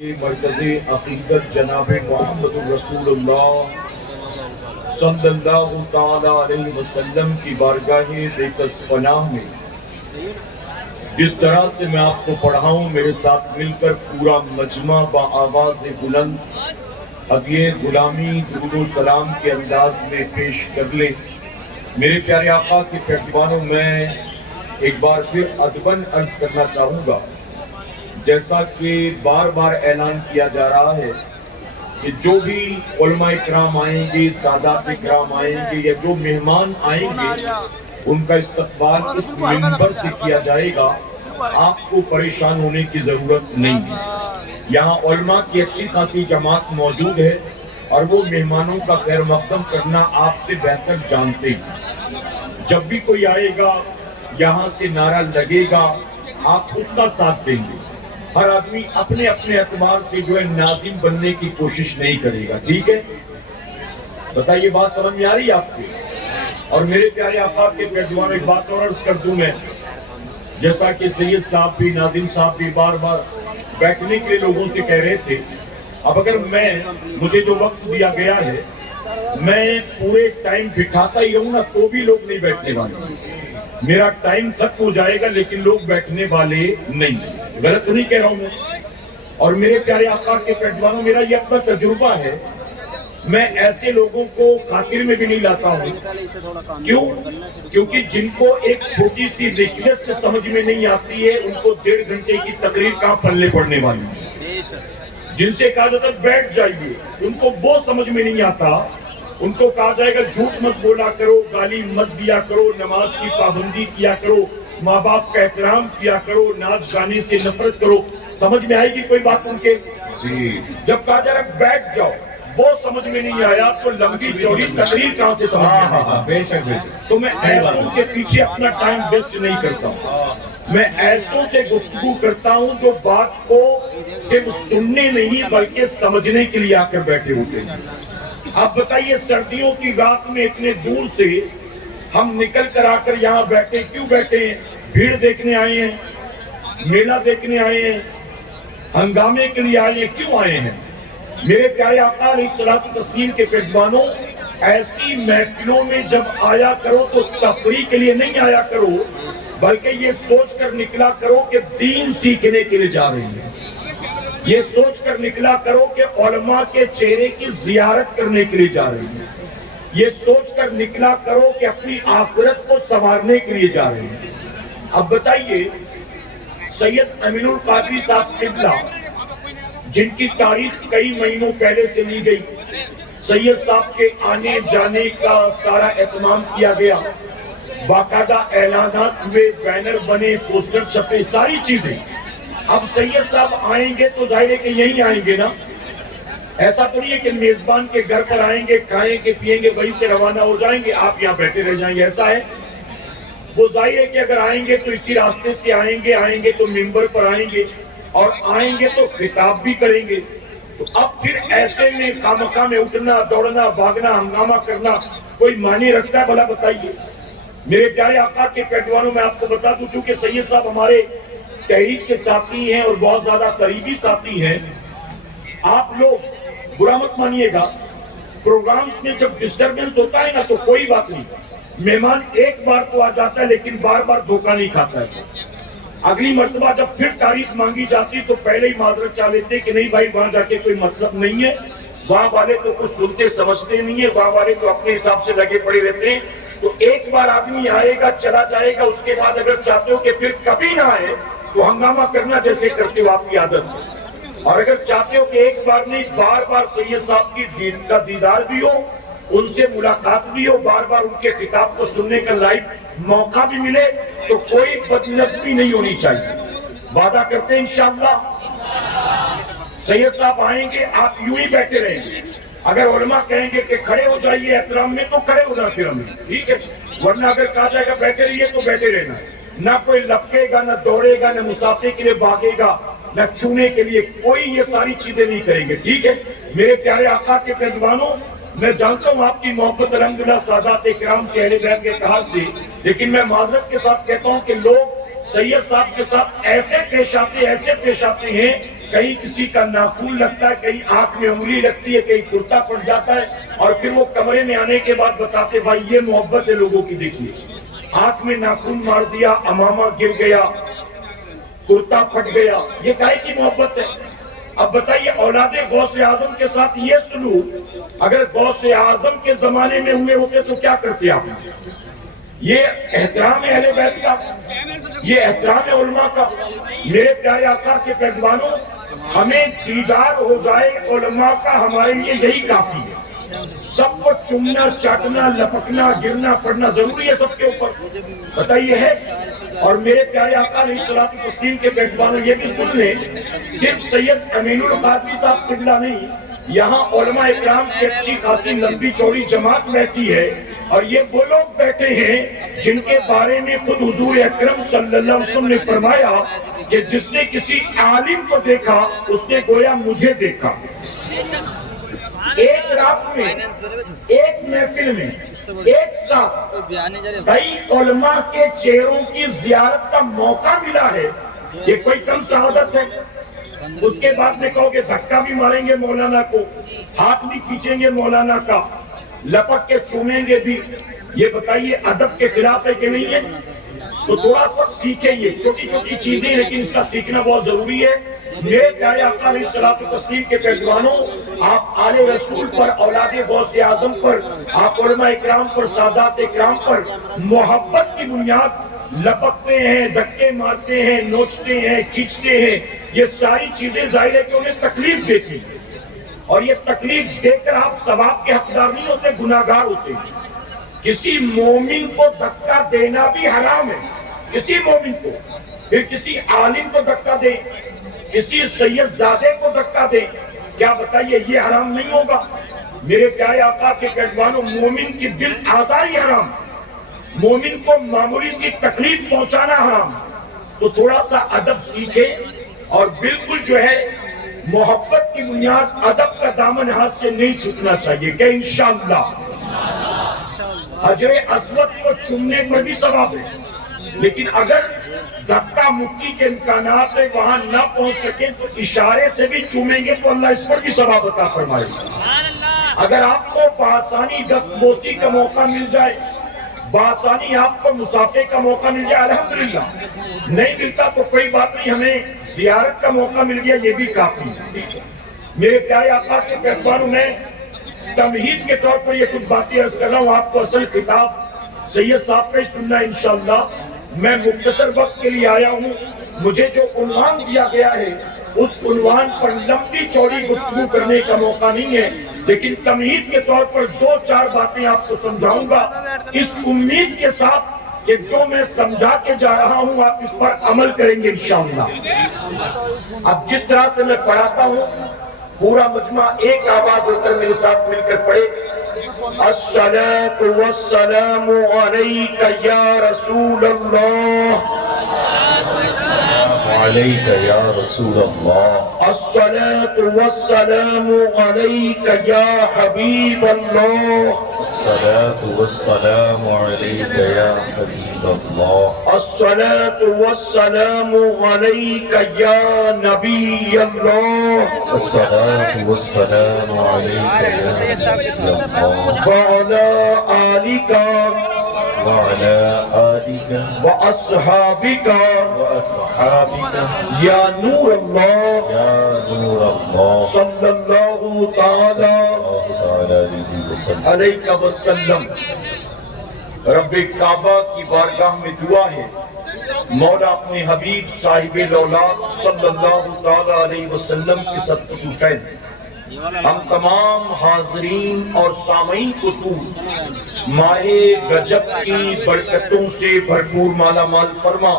مرکزی عقیدت جناب محمد رسول اللہ صلی اللہ تعالی علیہ وسلم کی بارگاہ بیکس پناہ میں جس طرح سے میں آپ کو پڑھاؤں میرے ساتھ مل کر پورا مجمع با آواز بلند اب یہ غلامی درود و سلام کے انداز میں پیش کر لیں۔ میرے پیارے آقا کے پیروانوں میں ایک بار پھر ادباً عرض کرنا چاہوں گا، جیسا کہ بار بار اعلان کیا جا رہا ہے کہ جو بھی علماء اکرام آئیں گے، سادات اکرام آئیں گے یا جو مہمان آئیں گے ان کا استقبال اس منبر سے کیا جائے گا۔ آپ کو پریشان ہونے کی ضرورت نہیں ہے، یہاں علماء کی اچھی خاصی جماعت موجود ہے اور وہ مہمانوں کا خیر مقدم کرنا آپ سے بہتر جانتے ہیں۔ جب بھی کوئی آئے گا یہاں سے نعرہ لگے گا، آپ اس کا ساتھ دیں گے۔ ہر آدمی اپنے اپنے اعتبار سے جو ہے ناظم بننے کی کوشش نہیں کرے گا، ٹھیک ہے؟ بتائیے بات سمجھ میں آ رہی ہے آپ کی؟ اور میرے پیارے آقا کے پیروانوں ایک بات اور عرض کر دوں میں، جیسا کہ سید صاحب بھی ناظم صاحب بھی بار بار بیٹھنے کے لیے لوگوں سے کہہ رہے تھے، اب اگر مجھے جو وقت دیا گیا ہے میں پورے ٹائم بٹھاتا ہی رہوں نا تو بھی لوگ نہیں بیٹھنے والے۔ میرا ٹائم ختم ہو جائے گا لیکن لوگ بیٹھنے والے نہیں۔ غلط نہیں کہہ رہا ہوں میں؟ اور میرے پیارے آقا کے پیروانوں میرا یہ اپنا تجربہ ہے، میں ایسے لوگوں کو خاطر میں بھی نہیں لاتا ہوں۔ کیونکہ جن کو ایک چھوٹی سی ریکویسٹ سمجھ میں نہیں آتی ہے ان کو 1.5 گھنٹے کی تقریر کہاں پلے پڑنے والی۔ جن سے کہا جاتا ہے بیٹھ جائیے، ان کو وہ سمجھ میں نہیں آتا۔ ان کو کہا جائے گا جھوٹ مت بولا کرو، گالی مت دیا کرو، نماز کی پابندی کیا کرو، ماں باپ کا احترام کیا کرو، ناچ گانے سے نفرت کرو۔ سمجھ میں آئے گی کوئی بات ان کے؟ جب کہا جائے گا بیٹھ جاؤ وہ سمجھ میں نہیں آیا تو لمبی چوڑی تقریر کہاں سے سمجھ میں آئے گا؟ بے شک بے شک۔ تو میں ایسوں کے پیچھے اپنا ٹائم ویسٹ نہیں کرتا ہوں، میں ایسوں سے گفتگو کرتا ہوں جو بات کو صرف سننے نہیں بلکہ سمجھنے کے لیے آ کر بیٹھے ہوتے ہیں۔ آپ بتائیے سردیوں کی رات میں اتنے دور سے ہم نکل کر آ کر یہاں بیٹھے کیوں بیٹھے ہیں؟ بھیڑ دیکھنے آئے ہیں، میلہ دیکھنے آئے ہیں، ہنگامے کے لیے آئے ہیں، کیوں آئے ہیں؟ میرے پیارے آقا علیہ الصلوۃ والتسلیم کے پیروانوں ایسی محفلوں میں جب آیا کرو تو تفریح کے لیے نہیں آیا کرو بلکہ یہ سوچ کر نکلا کرو کہ دین سیکھنے کے لیے جا رہی ہے۔ یہ سوچ کر نکلا کرو کہ علماء کے چہرے کی زیارت کرنے کے لیے جا رہی ہے۔ یہ سوچ کر نکلا کرو کہ اپنی آخرت کو سنوارنے کے لیے جا رہی ہے۔ اب بتائیے سید امین القادری صاحب قبلہ جن کی تاریخ کئی مہینوں پہلے سے لی گئی، سید صاحب کے آنے جانے کا سارا اہتمام کیا گیا، باقاعدہ اعلانات ہوئے، بینر بنے، پوسٹر چھپے، ساری چیزیں۔ اب سید صاحب آئیں گے تو ظاہر ہے کہ یہیں آئیں گے نا، ایسا تو نہیں ہے کہ میزبان کے گھر پر آئیں گے، کھائیں گے پیئیں گے وہیں سے روانہ ہو جائیں گے، آپ یہاں بیٹھے رہ جائیں گے، ایسا ہے؟ وہ ظاہر ہے کہ اگر آئیں گے تو اسی راستے سے آئیں گے تو منبر پر آئیں گے اور آئیں گے تو خطاب بھی کریں گے۔ تو اب پھر ایسے میں خامخواہ میں اٹھنا دوڑنا بھاگنا ہنگامہ کرنا کوئی معنی رکھتا ہے بھلا بتائیے؟ میرے پیارے آقا کے پیروانوں میں آپ کو بتا دوں چونکہ سید صاحب ہمارے تحریک کے ساتھی ہیں اور بہت زیادہ قریبی ساتھی ہیں، آپ لوگ برا مت مانیے گا، پروگرامز میں جب ڈسٹربنس ہوتا ہے نا تو کوئی بات نہیں، مہمان ایک بار تو آ جاتا ہے لیکن بار بار دھوکہ نہیں کھاتا ہے۔ اگلی مرتبہ جب پھر تاریخ مانگی جاتی تو پہلے ہی معذرت چاہ لیتے کہ نہیں بھائی وہاں جا کے کوئی مطلب نہیں ہے، وہاں والے تو کچھ سنتے سمجھتے نہیں ہیں، وہاں والے تو اپنے حساب سے لگے پڑے رہتے ہیں۔ تو ایک بار آدمی آئے گا چلا جائے گا، اس کے بعد اگر چاہتے ہو کہ پھر کبھی نہ آئے تو ہنگامہ کرنا جیسے کرتے ہو آپ کی عادت ہے، اور اگر چاہتے ہو کہ ایک بار نہیں بار بار سید صاحب کی کا دیدار بھی ہو، ان سے ملاقات بھی ہو، بار بار ان کے خطاب کو سننے کا لائیو موقع بھی ملے تو کوئی بدنظمی نہیں ہونی چاہیے۔ وعدہ کرتے ہیں انشاءاللہ سید صاحب آئیں گے، آپ یوں ہی بیٹھے رہیں گے۔ اگر علماء کہیں گے کہ کھڑے ہو جائیے احترام میں تو کھڑے ہونا پھر ہمیں، ٹھیک ہے؟ ورنہ اگر کہا جائے گا بیٹھے رہیے تو بیٹھے رہنا، نہ کوئی لپکے گا، نہ دوڑے گا، نہ مسافے کے لیے بھاگے گا، نہ چھونے کے لیے، کوئی یہ ساری چیزیں نہیں کریں گے، ٹھیک ہے؟ میرے پیارے آقا کے پیروانوں میں جانتا ہوں آپ کی محبت الحمدللہ سادات اکرام سے اہل بیت کے اتحاد سے، لیکن میں معذرت کے ساتھ کہتا ہوں کہ لوگ سید صاحب کے ساتھ ایسے پیش آتے ہیں کہیں کسی کا ناخن لگتا ہے، کہیں آنکھ میں انگلی لگتی ہے، کہیں کرتا پڑ جاتا ہے، اور پھر وہ کمرے میں آنے کے بعد بتاتے بھائی یہ محبت ہے لوگوں کی، دیکھیے آنکھ میں ناخن مار دیا، امامہ گر گیا، کرتا پھٹ گیا، یہ کائے کی محبت ہے؟ اب بتائیے اولاد غوث اعظم کے ساتھ یہ سلوک اگر غوث اعظم کے زمانے میں ہوئے ہوتے تو کیا کرتے آپ؟ یہ احترام ہے اہل بیت کا، یہ احترام ہے علماء کا۔ میرے پیارے آقا کے پیغمبروں، ہمیں دیدار ہو جائے علماء کا ہمارے لیے یہی کافی ہے۔ سب کو چومنا، چاٹنا، لپکنا، گرنا پڑنا ضروری ہے سب کے اوپر، بتائیے ہے؟ اور میرے پیارے آقا علیہ الصلوۃ والتسلیم کے پیغمبروں یہ بھی سن لیں، صرف سید امین القادری صاحب قبلہ نہیں، یہاں علماء اکرام کی اچھی خاصی لمبی چوڑی جماعت بیٹھی ہے، اور یہ وہ لوگ بیٹھے ہیں جن کے بارے میں خود حضور اکرم صلی اللہ علیہ وسلم نے فرمایا کہ جس نے کسی عالم کو دیکھا اس نے گویا مجھے دیکھا۔ ایک رات میں، ایک محفل میں، ایک ساتھ کئی علماء کے چہروں کی زیارت کا موقع ملا ہے، یہ کوئی کم سعادت ہے؟ اس کے بعد میں کہو کہ دھکا بھی ماریں گے مولانا کو، ہاتھ بھی کھینچیں گے مولانا کا، لپک کے چومیں گے بھی، یہ بتائیے ادب کے خلاف ہے کہ نہیں ہے؟ تو تھوڑا سا سیکھیں، یہ چھوٹی چھوٹی چیزیں لیکن اس کا سیکھنا بہت ضروری ہے۔ میرے پیارے آقا علیہ الصلوۃ والتسلیم کے پیغمبروں، آپ آل رسول پر، اولاد غوث اعظم پر، آپ علماء اکرام پر، سادات اکرام پر محبت کی بنیاد لپکتے ہیں، دھکے مارتے ہیں، نوچتے ہیں، کھینچتے ہیں، یہ ساری چیزیں ظاہر ہے کہ انہیں تکلیف دیتی ہیں، اور یہ تکلیف دے کر آپ ثواب کے حقدار نہیں ہوتے، گناہگار ہوتے ہیں۔ کسی مومن کو دھکا دینا بھی حرام ہے، کسی مومن کو، پھر کسی عالم کو دھکا دے، کسی سید زادے کو دھکا دے، کیا بتائیے یہ حرام نہیں ہوگا؟ میرے پیارے آقا کے پیغمبروں، مومن کی دل آزاری حرام، مومن کو معمولی سی تکلیف پہنچانا حرام۔ تو تھوڑا سا ادب سیکھے، اور بالکل جو ہے محبت کی بنیاد ادب کا دامن ہاتھ سے نہیں چھوٹنا چاہیے کہ انشاءاللہ حجر اسود کو چومنے پر بھی ثواب ہے، لیکن اگر دھکا مکی کے امکانات ہے وہاں نہ پہنچ سکے تو اشارے سے بھی چومیں گے تو اللہ اس پر بھی ثواب عطا فرمائے گا۔ اگر آپ کو بآسانی دست بوسی کا موقع مل جائے، بآسانی آپ کو مسافے کا موقع مل جائے، الحمدللہ، نہیں ملتا تو کوئی بات نہیں، ہمیں زیارت کا موقع مل گیا یہ بھی کافی ہے۔ میرے پیارے آقا کے پیغمبروں، میں تمہید کے طور پر یہ کچھ باتیں عرض کر رہا ہوں، آپ کو اصل خطاب سید صاحب کا ہی سننا ہے انشاءاللہ۔ میں مختصر وقت کے لیے آیا ہوں، مجھے جو عنوان دیا گیا ہے اس عنوان پر لمبی چوڑی گفتگو کرنے کا موقع نہیں ہے، لیکن تمہید کے طور پر دو چار باتیں آپ کو سمجھاؤں گا، اس امید کے ساتھ کہ جو میں سمجھا کے جا رہا ہوں آپ اس پر عمل کریں گے انشاءاللہ۔ اب جس طرح سے میں پڑھاتا ہوں، پورا مجمع ایک آواز ہو کر میرے ساتھ مل کر پڑھے، الصلاۃ والسلام علیک یا رسول اللہ، عليك يا رسول الله، الصلاۃ والسلام علیک یا حبیب اللہ، الصلاة والسلام عليك يا حبيب الله، الصلاۃ والسلام علیک یا نبی اللہ، الصلاة والسلام عليك يا نبي الله، وعلی آلک وعلى آلك واصحابک وأصحابك یا نور اللہ يا نور الله صلی اللہ تعالی الله تعالى عليه وسلم۔ علیہ وسلم۔ رب کعبہ کی بارگاہ میں دعا ہے، مولا اپنے حبیب صاحب الاولاد صلی اللہ تعالی علیہ وسلم کے صدقہ تو فیض ہم تمام حاضرین اور سامعین کو تو ماہ رجب کی برکتوں سے بھرپور مالا مال فرما۔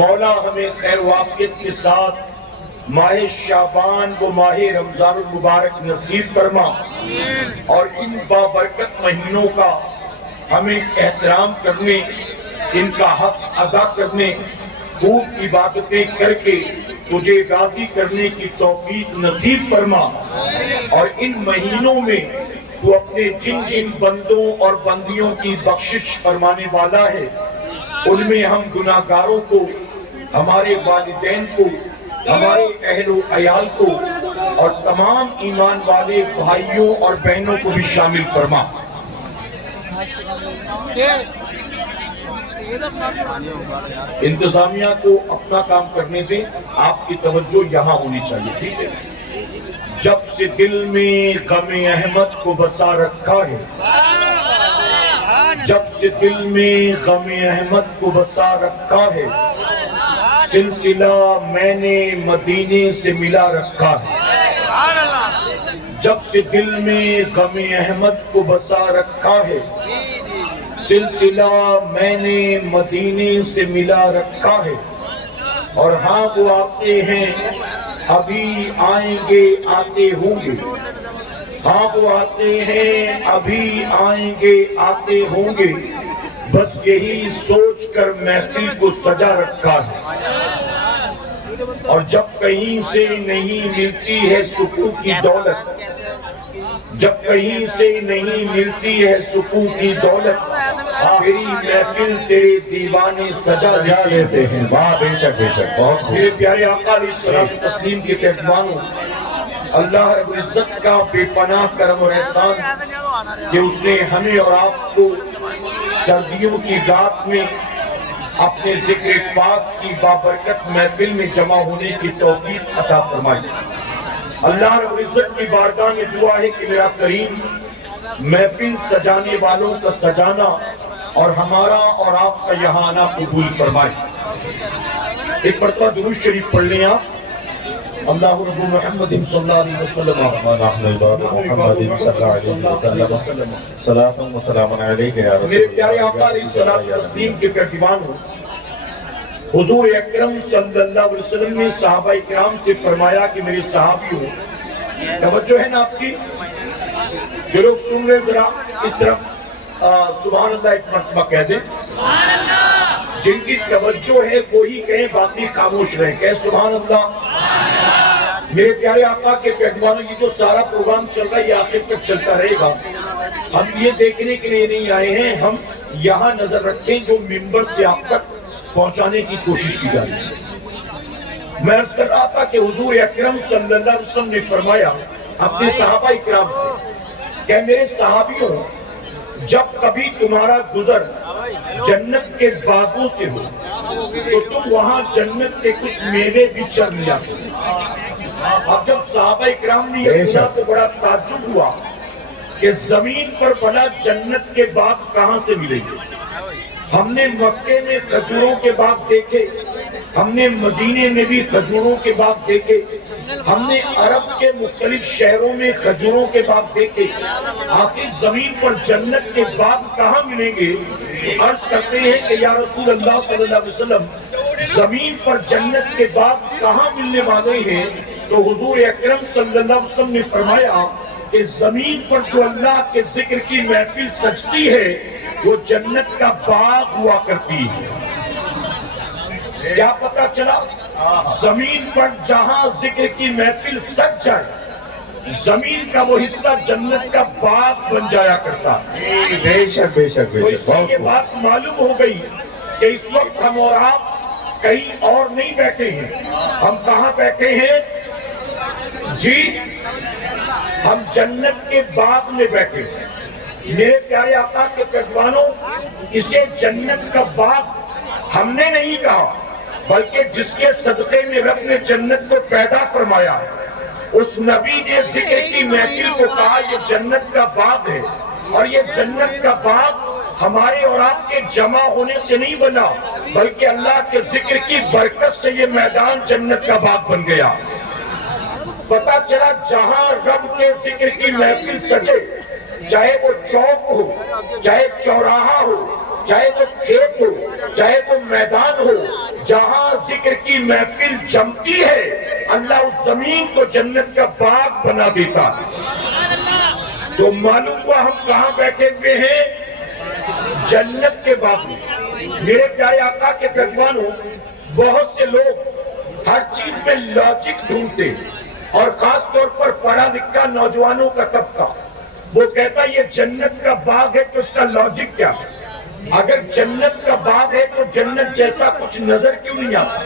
مولا ہمیں خیر و عافیت کے ساتھ ماہ شعبان و ماہ رمضان المبارک نصیب فرما، اور ان بابرکت مہینوں کا ہمیں احترام کرنے، ان کا حق ادا کرنے، خوب عبادتیں کر کے تجھے راضی کرنے کی توفیق نصیب فرما، اور ان مہینوں میں تو اپنے جن جن بندوں اور بندیوں کی بخشش فرمانے والا ہے، ان میں ہم گناہگاروں کو، ہمارے والدین کو، ہمارے اہل و عیال کو اور تمام ایمان والے بھائیوں اور بہنوں کو بھی شامل فرما۔ انتظامیہ کو اپنا کام کرنے دیں، آپ کی توجہ یہاں ہونی چاہیے، ٹھیک ہے؟ جب سے دل میں غم احمد کو بسا رکھا ہے، جب سے دل میں غم احمد کو بسا رکھا ہے، سلسلہ میں نے مدینے سے ملا رکھا ہے۔ جب سے دل میں غم احمد کو بسا رکھا ہے، سلسلہ میں نے مدینے سے ملا رکھا ہے۔ اور ہاں وہ آتے ہیں، ابھی آئیں گے، آتے ہوں گے۔ ہاں وہ آتے ہیں، ابھی آئیں گے، آتے ہوں گے۔ بس یہی سوچ کر محفل کو سجا رکھا ہے۔ اور جب کہیں سے نہیں ملتی ہے سکون کی دولت، جب کہیں سے نہیں ملتی ہے سکون کی دولت، میری محفل تیرے دیوانے سجا لیتے ہیں۔ واہ، بے شک بے شک، بہت خوب۔ میرے پیارے آقا علیہ الصلوۃ والتسلیم کے ترجمانوں، اللہ رب العزت کا بے پناہ کرم اور احسان کہ اس نے ہمیں اور آپ کو سردیوں کی رات میں اپنے ذکر پاک کی بابرکت محفل میں جمع ہونے کی توفیق عطا فرمائی۔ اللہ رب العزت کی بارگاہ میں دعا ہے کہ میرا کریم محفل سجانے والوں کا سجانا اور ہمارا اور آپ کا یہاں آنا قبول فرمائے۔ ایک مرتبہ درود شریف پڑھ لیں آپ۔ اللہ رب محمد صلی اللہ علیہ وسلم، محمد صلی اللہ علیہ وسلم، صلاۃ و سلام علیک یا رسول میرے پیارے آقا علیہ الصلوۃ والتسلیم کے ترجمانوں، حضور اکرم صلی اللہ علیہ وسلم نے صحابہ اکرام سے فرمایا کہ میرے صحابیوں، توجہ ہے نا آپ کی؟ جو لوگ سن رہے ذرا اس طرف سبحان اللہ ایک مرتبہ کہہ دیں۔ جن کی توجہ ہے وہی کہیں، باقی خاموش رہیں، کہیں سبحان اللہ۔ میرے پیارے آقا کے پیغمبروں، یہ جو سارا پروگرام چل رہا ہے یہ آخر تک چلتا رہے گا۔ ہم یہ دیکھنے کے لیے نہیں آئے ہیں، ہم یہاں نظر رکھیں جو منبر سے آپ تک پہنچانے کی کوشش کی جا رہی ہے۔ میں عرض کر رہا تھا کہ حضور اکرم صلی اللہ علیہ وسلم نے فرمایا اپنے صحابہ اکرام سے کہ میرے صحابیوں، جب کبھی تمہارا گزر جنت کے باغوں سے ہو تو تم وہاں جنت کے کچھ میوے بھی چر لیا کرو۔ اب جب صحابہ اکرام نے یہ سنا تو بڑا تعجب ہوا کہ زمین پر بنا جنت کے باغ کہاں سے ملیں گے؟ ہم نے مکے میں کھجوروں کے باغ دیکھے، ہم نے مدینے میں بھی کھجوروں کے باغ دیکھے، ہم نے عرب کے مختلف شہروں میں کھجوروں کے باغ دیکھے، آخر زمین پر جنت کے باغ کہاں ملیں گے؟ عرض کرتے ہیں کہ یا رسول اللہ صلی اللہ علیہ وسلم، زمین پر جنت کے باغ کہاں ملنے والے ہیں؟ تو حضور اکرم صلی اللہ علیہ وسلم نے فرمایا کہ زمین پر جو اللہ کے ذکر کی محفل سجتی ہے وہ جنت کا باغ ہوا کرتی ہے۔ کیا پتا چلا؟ زمین پر جہاں ذکر کی محفل سج جائے، زمین کا وہ حصہ جنت کا باغ بن جایا کرتا ہے۔ بے شک بے شک بے تو شک، اس سے یہ بات معلوم ہو گئی کہ اس وقت ہم اور آپ کہیں اور نہیں بیٹھے ہیں، ہم کہاں بیٹھے ہیں؟ جی، ہم جنت کے باغ میں بیٹھے ہیں۔ میرے پیارے آقا کے پیغمبروں، اسے جنت کا باغ ہم نے نہیں کہا، بلکہ جس کے صدقے میں رب نے جنت کو پیدا فرمایا، اس نبی نے ذکر کی محفل کو کہا یہ جنت کا باغ ہے۔ اور یہ جنت کا باغ ہمارے اور آپ کے جمع ہونے سے نہیں بنا، بلکہ اللہ کے ذکر کی برکت سے یہ میدان جنت کا باغ بن گیا۔ پتا چلا جہاں رب کے ذکر کی محفل سجے، چاہے وہ چوک ہو، چاہے چوراہا ہو، چاہے وہ کھیت ہو، چاہے وہ میدان ہو، جہاں ذکر کی محفل جمتی ہے اللہ اس زمین کو جنت کا باغ بنا دیتا ہے۔ تو معلوم ہوا ہم کہاں بیٹھے ہوئے ہیں؟ جنت کے باغ میں۔ میرے پیارے آقا کے پیغمبروں، بہت سے لوگ ہر چیز میں لاجک ڈھونڈتے، اور خاص طور پر پڑھا لکھا نوجوانوں کا طبقہ وہ کہتا ہے یہ جنت کا باغ ہے تو اس کا لاجک کیا ہے؟ اگر جنت کا باغ ہے تو جنت جیسا کچھ نظر کیوں نہیں آتا؟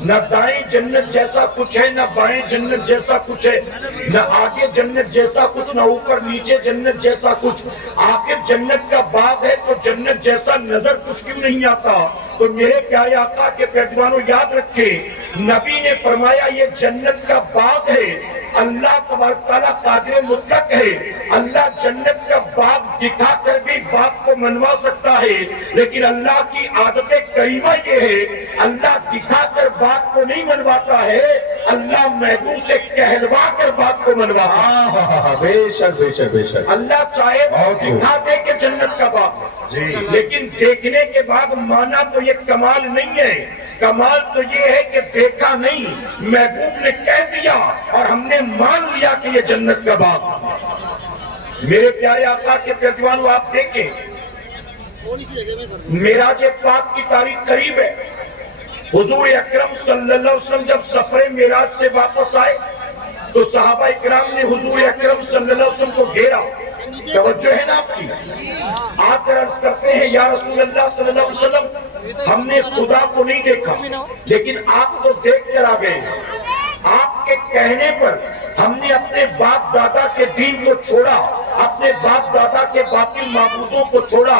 نہ دائیں جنت جیسا کچھ ہے، نہ بائیں جنت جیسا کچھ ہے، نہ آگے جنت جیسا کچھ، نہ اوپر نیچے جنت جیسا کچھ۔ آخر جنت کا باغ ہے تو جنت جیسا نظر کچھ کیوں نہیں آتا؟ تو میرے پیارے آقا کے پیروانوں یاد رکھے، نبی نے فرمایا یہ جنت کا باغ ہے، اللہ تبارک تعالیٰ قادر مطلق ہے، اللہ جنت کا باغ دکھا کر بھی باغ کو منوا سکتا ہے، لیکن اللہ کی عادت کریمہ یہ ہے اللہ دکھا کر باغ کو نہیں منواتا ہے، اللہ محبوب سے کہلوا کر باغ کو منواتا ہے۔ بے شک بے شک بے شک۔ اللہ چاہے دکھا دے کہ جنت کا باغ ہے، لیکن دیکھنے کے بعد مانا تو یہ کمال نہیں ہے، کمال تو یہ ہے کہ دیکھا نہیں، محبوب نے کہہ دیا اور ہم نے مان لیا کہ یہ جنت کا باغ ہے۔ میرے پیارے آقا کے پیروانوں آپ دیکھیں، معراج پاک کی تاریخ قریب ہے۔ حضور اکرم صلی اللہ علیہ وسلم جب سفر معراج سے واپس آئے تو صحابہ اکرام نے حضور اکرم صلی اللہ علیہ وسلم کو گھیرا، توجہ ہے نا آپ کی، آ کر عرض کرتے ہیں یا رسول اللہ صلی اللہ علیہ وسلم ہم نے خدا کو نہیں دیکھا لیکن آپ کو دیکھ کر آ گئے، آپ کے کہنے پر ہم نے اپنے باپ دادا کے دین کو چھوڑا، اپنے باپ دادا کے باطل معبودوں کو چھوڑا،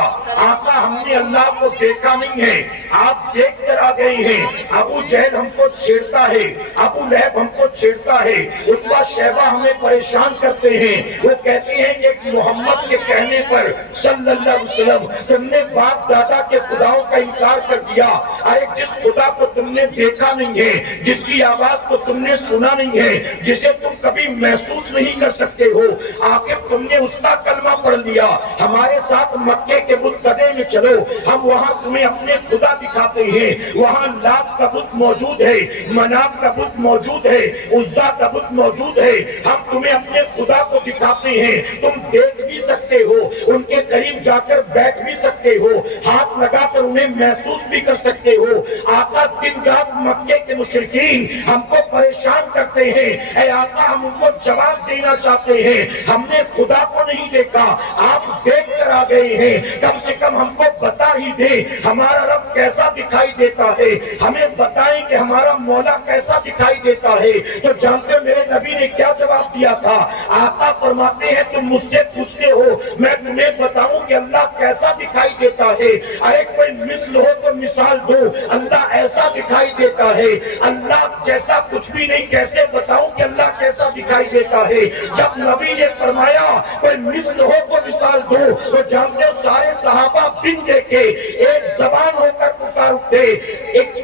آقا ہم نے اللہ کو دیکھا نہیں ہے، آپ دیکھ کر آ گئے ہیں۔ ابو جہل ہم کو چھیڑتا ہے، ابو لہب ہم کو چھیڑتا ہے، عتبہ شیبہ ہمیں پریشان کرتے ہیں، وہ کہتے ہیں کہ محمد کے کہنے پر صلی اللہ علیہ وسلم تم نے باپ دادا کے خداؤں کا انکار کر دیا، ارے جس خدا کو تم نے دیکھا نہیں ہے، جس کی آواز کو تم نے سنا نہیں ہے، جسے تم کبھی محسوس نہیں کر سکتے ہو، آخر تم نے اس کا کلمہ پڑھ لیا، ہمارے ساتھ مکے کے بت قدے میں چلو، ہم وہاں تمہیں اپنے خدا دکھاتے ہیں، وہاں لات کا بت موجود ہے، منات کا بت موجود ہے، عزا کا بت موجود ہے، ہم تمہیں اپنے خدا کو دکھاتے ہیں، تم دیکھ بھی سکتے ہو، ان کے قریب جا کر بیٹھ بھی سکتے ہو، ہاتھ لگا کر انہیں محسوس بھی کر سکتے ہو۔ آقا دن رات مکے کے مشرکین ہم کو پریشان کرتے ہیں، اے آقا ہم ان کو جواب دینا چاہتے ہیں، ہم نے خدا کو نہیں دیکھا، آپ دیکھ کر آ گئے ہیں، کم سے کم ہم کو بتا ہی دیں ہمارا رب کیسا دکھائی دیتا ہے، ہمیں بتائیں کہ ہمارا مولا کیسا دکھائی دیتا ہے۔ تو جانتے ہو میرے نبی نے کیا جواب دیا تھا؟ آقا فرماتے ہیں تم مجھ سے پوچھتے ہو میں تمہیں بتاؤں کہ اللہ کیسا دکھائی دیتا ہے، ارے کوئی مثل ہو تو مثال دو، اللہ ایسا دکھائی دیتا ہے، اللہ جیسا کچھ بھی نہیں، کیسے بتاؤں کہ اللہ کیسا دکھائی دیتا ہے؟ جب نبی نے فرمایا کوئی مثل ہو تو مثال دو، وہ جانتے سارے صحابہ بن دے کے ایک زبان ہو کر پکار اٹھے، ایک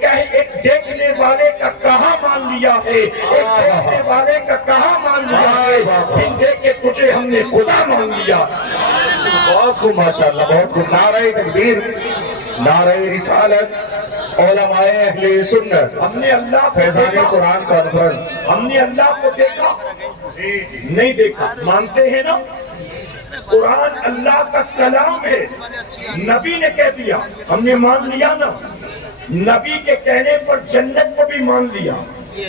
دیکھنے والے کا کہاں مان لیا ہے، ایک دیکھنے والے کا کہاں مان لیا ہے، بن دے کے تجھے ہم نے خدا مان لیا۔ بہت خوب ماشاءاللہ، بہت خوب۔ نعرہ تکبیر، نعرہ رسالت، علماء اہل سنت، ہم نے اللہ کو فیضان دیکھا، قرآن کانفرنس۔ ہم نے اللہ کو دیکھا نہیں دیکھا، مانتے ہیں نا؟ قرآن اللہ کا کلام ہے، نبی نے کہہ دیا ہم نے مان لیا نا، نبی کے کہنے پر جنت کو بھی مان لیا،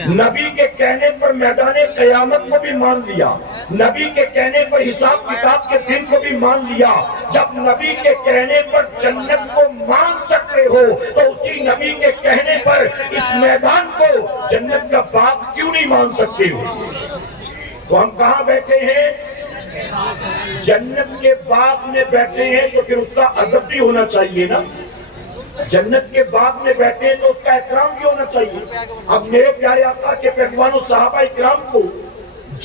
نبی کے کہنے پر میدان قیامت کو بھی مان لیا، نبی کے کہنے پر حساب کتاب کے دن کو بھی مان لیا۔ جب نبی کے کہنے پر جنت کو مان سکتے ہو تو اسی نبی کے کہنے پر اس میدان کو جنت کا باغ کیوں نہیں مان سکتے ہو؟ تو ہم کہاں بیٹھے ہیں؟ جنت کے باغ میں بیٹھے ہیں تو پھر اس کا ادب بھی ہونا چاہیے نا، جنت کے باغ میں بیٹھے ہیں تو اس کا احترام بھی ہونا چاہیے۔ اب میرے پیارے آقا کے پیروانوں صحابہ اکرام کو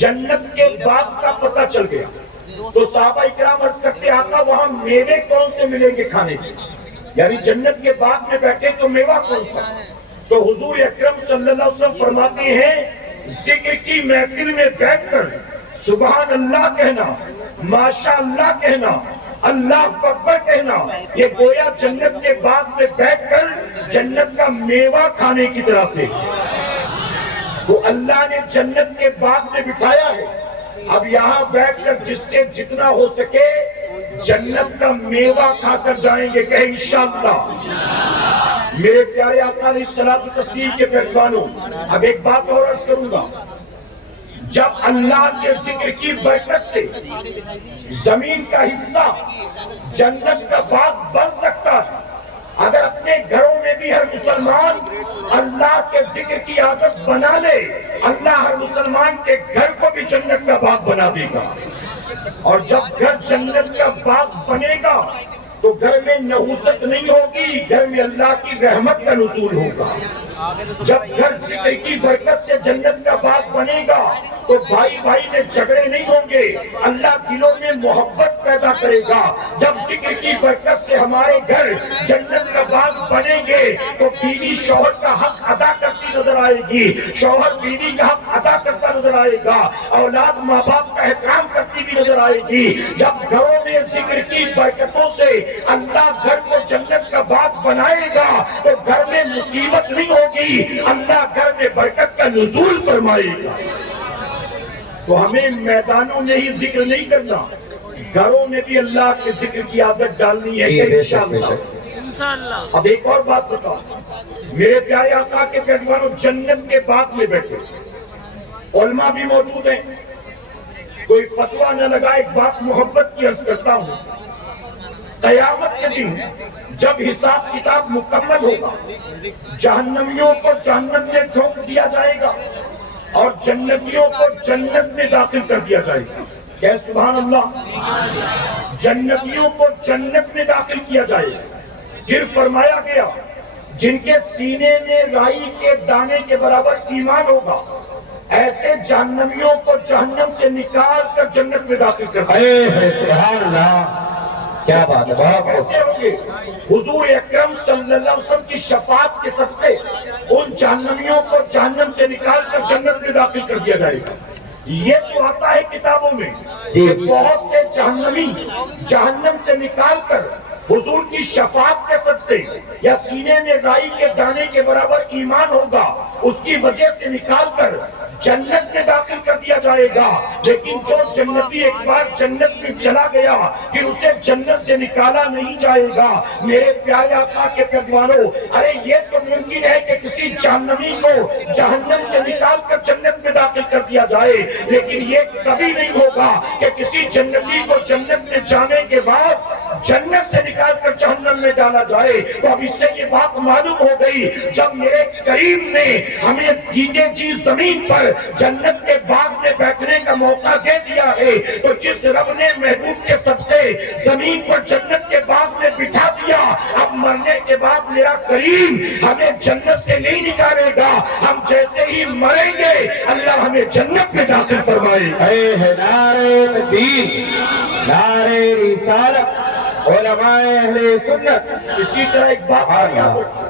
جنت کے باغ کا پتہ چل گیا تو صحابہ اکرام عرض کرتے آقا وہاں میوے کون سے ملیں گے کھانے کے، یعنی جنت کے باغ میں بیٹھے تو میوہ کون سا؟ تو حضور اکرم صلی اللہ علیہ وسلم فرماتے ہیں ذکر کی محفل میں بیٹھ کر سبحان اللہ کہنا، ماشاء اللہ کہنا، اللہ اکبر کہنا، یہ گویا جنت کے باغ میں بیٹھ کر جنت کا میوہ کھانے کی طرح سے وہ اللہ نے جنت کے باغ میں بٹھایا ہے۔ اب یہاں بیٹھ کر جس سے جتنا ہو سکے جنت کا میوہ کھا کر جائیں گے، کہ انشاءاللہ۔ میرے پیارے آقا علیہ الصلوۃ والتسلیم کے پیروانوں، اب ایک بات اور عرض کروں گا، جب اللہ کے ذکر کی برکت سے زمین کا حصہ جنت کا باغ بن سکتا ہے اگر اپنے گھروں میں بھی ہر مسلمان اللہ کے ذکر کی عادت بنا لے، اللہ ہر مسلمان کے گھر کو بھی جنت کا باغ بنا دے گا۔ اور جب گھر جنت کا باغ بنے گا تو گھر میں نحوست نہیں ہوگی، گھر میں اللہ کی رحمت کا نزول ہوگا۔ جب گھر ذکر کی برکت سے جنت کا باغ بنے گا تو بھائی بھائی میں جھگڑے نہیں ہوں گے، اللہ دلوں میں محبت پیدا کرے گا۔ جب ذکر کی برکت سے ہمارے گھر جنت کا باغ بنیں گے تو بیوی شوہر کا حق ادا کرتی نظر آئے گی، شوہر بیوی کا حق ادا کرتا نظر آئے گا، اولاد ماں باپ کا احترام کرتی بھی نظر آئے گی۔ جب گھروں میں ذکر کی برکتوں سے اللہ گھر کو جنت کا باغ بنائے گا تو گھر میں مصیبت نہیں ہوگی، اللہ گھر میں برکت کا نزول فرمائے گا۔ تو ہمیں میدانوں میں ہی ذکر نہیں کرنا، گھروں میں بھی اللہ کے ذکر کی عادت ڈالنی ہے کہ انشاءاللہ۔ اب ایک اور بات بتاؤ، میرے پیارے آقا کے پیروانوں جنت کے باغ میں بیٹھے علماء بھی موجود ہیں، کوئی فتویٰ نہ لگا، ایک بات محبت کی عرض کرتا ہوں، قیامت کے دن جب حساب کتاب مکمل ہوگا، جہنمیوں کو جہنم میں جھونک دیا جائے گا اور جنتیوں کو جنت میں داخل کر دیا جائے گا۔ کہ سبحان اللہ، جنتیوں کو جنت میں داخل کیا جائے گا۔ پھر فرمایا گیا جن کے سینے میں رائی کے دانے کے برابر ایمان ہوگا، ایسے جہنمیوں کو جہنم سے نکال کر جنت میں داخل کر دیا جائے گا۔ سبحان اللہ، کیا بات ہے، بہت کیسے ہوں گے؟ حضور اکرم صلی اللہ علیہ وسلم کی شفاعت کے صدقے ان جہنمیوں کو جہنم سے نکال کر جنت میں داخل کر دیا جائے گا۔ یہ تو آتا ہے کتابوں میں کہ بہت سے جہنمی جہنم سے نکال کر حضور کی شفاعت کے صدقے یا سینے میں رائی کے دانے کے برابر ایمان ہوگا، اس کی وجہ سے نکال کر جنت میں داخل کر دیا جائے گا۔ لیکن جو جنتی ایک بار جنت میں چلا گیا پھر اسے جنت سے نکالا نہیں جائے گا۔ میرے پیارے آقا کے پیروانوں، ارے یہ تو ممکن ہے کہ کسی جہنمی کو جہنم سے نکال کر جنت میں داخل کر دیا جائے، لیکن یہ کبھی نہیں ہوگا کہ کسی جنتی کو جنت میں جانے کے بعد جنت سے نکال کر جہنم میں ڈالا جائے۔ تو اب اس سے یہ بات معلوم ہو گئی، جب میرے کریم نے ہمیں جیتے جی زمین پر جنت کے باغ میں بیٹھنے کا موقع دے دیا ہے، تو جس رب نے محبوب کے صدقے زمین پر جنت کے باغ میں بٹھا دیا، اب مرنے کے بعد میرا کریم ہمیں جنت سے نہیں نکالے گا، ہم جیسے ہی مریں گے اللہ ہمیں جنت میں داخل فرمائے گا۔ نعرہ تکبیر، نعرہ رسالت، علماء اہل سنت۔ اسی طرح ایک بات یاد رکھو،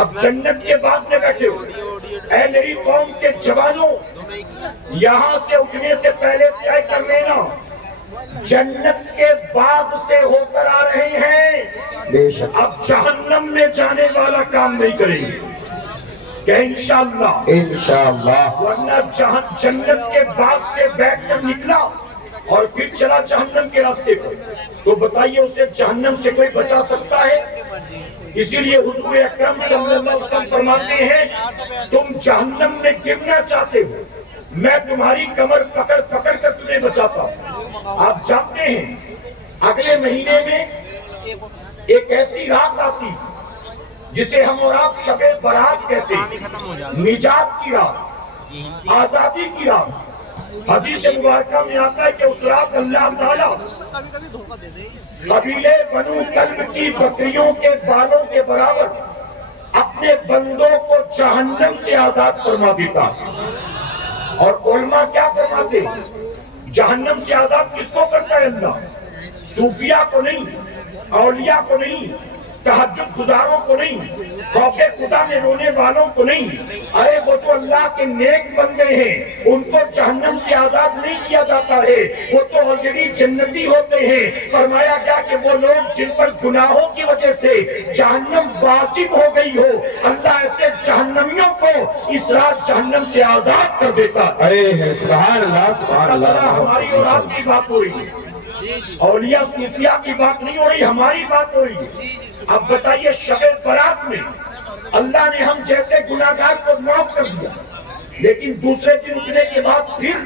اب جنت کے باغ میں بیٹھے ہو، اے میری قوم کے جوانوں، یہاں سے اٹھنے سے پہلے طے کر لینا جنت کے باغ سے ہو کر آ رہے ہیں، اب جہنم میں جانے والا کام نہیں کریں گے کہ انشاءاللہ انشاءاللہ، ورنہ جنت کے باغ سے بیٹھ کر نکلا اور پھر چلا جہنم کے راستے پر، تو بتائیے اسے جہنم سے کوئی بچا سکتا ہے؟ اسی لیے حضور اکرم صلی اللہ علیہ وسلم فرماتے ہیں تم جہنم میں گرنا چاہتے ہو، میں تمہاری کمر پکڑ پکڑ کر تمہیں بچاتا ہوں۔ آپ جانتے ہیں اگلے مہینے میں ایک ایسی رات آتی جسے ہم اور آپ شب برات کہتے ہیں، نجات کی رات، آزادی کی رات۔ حدیث مبارکہ میں آتا ہے کہ اس رات اللہ تعالیٰ قبیلے بنو کلب کی بکریوں کے بالوں کے برابر اپنے بندوں کو جہنم سے آزاد فرما دیتا ہے۔ اور علماء کیا فرماتے ہیں؟ جہنم سے آزاد کس کو کرتا ہے اللہ؟ صوفیاء کو نہیں، اولیاء کو نہیں، تہجد گزاروں کو نہیں، خوف خدا میں رونے والوں کو نہیں، ارے وہ تو اللہ کے نیک بندے ہیں، ان کو جہنم سے آزاد نہیں کیا جاتا ہے، وہ تو آلریڈی جنتی ہوتے ہیں۔ فرمایا گیا کہ وہ لوگ جن پر گناہوں کی وجہ سے جہنم واجب ہو گئی ہو، اللہ ایسے جہنمیوں کو اس رات جہنم سے آزاد کر دیتا ہے۔ سبحان اللہ، سبحان اللہ۔ ہماری اور آپ کی بات ہو رہی ہے، اولیاء صوفیاء کی بات نہیں ہو رہی، ہماری بات ہو رہی ہے۔ اب بتائیے شب برات میں اللہ نے ہم جیسے گناہگار کو معاف کر دیا، لیکن دوسرے دن اٹھنے کے بعد پھر